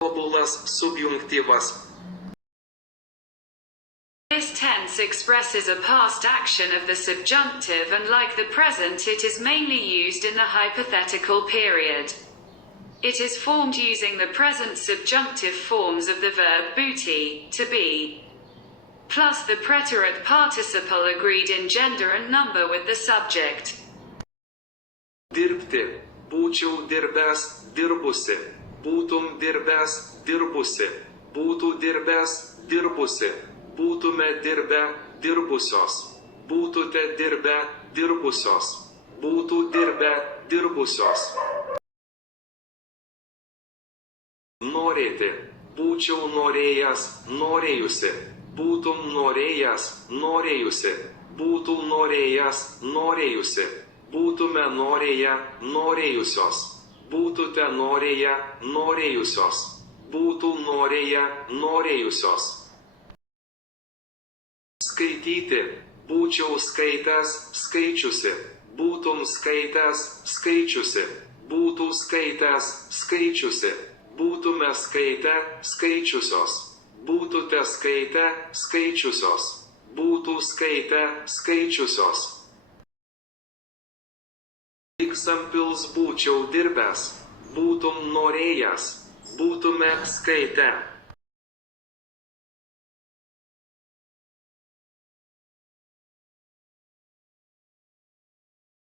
Tobulas subjunktyvas. This tense expresses a past action of the subjunctive, and like the present, it is mainly used in the hypothetical period. It is formed using the present subjunctive forms of the verb būti, to be, plus the preterite participle agreed in gender and number with the subject. Dirbti. Būčiau dirbęs, dirbusi. Būtum dirbęs, dirbusi. Būtų dirbęs, dirbusi. Būtume dirbę, dirbusios. Būtute dirbę, dirbusios. Būtų dirbę, dirbusios. Norėti. Būčiau norėjęs, norėjusi. Būtum norėjęs, norėjusi. Būtų norėjęs, norėjusi. Būtume norėję, norėjusios. Būtute norėję, norėjusios. Būtų norėję, norėjusios. Skaityti. Būčiau skaitęs, skaičiusi. Būtum skaitęs, skaičiusi. Būtų skaitęs, skaičiusi. Būtume skaitę, skaičiusios. Būtute skaitę, skaičiusios. Būtų skaitę, skaičiusios. Iksampils būčiau dirbęs. Būtum norėjęs. Būtume skaitę.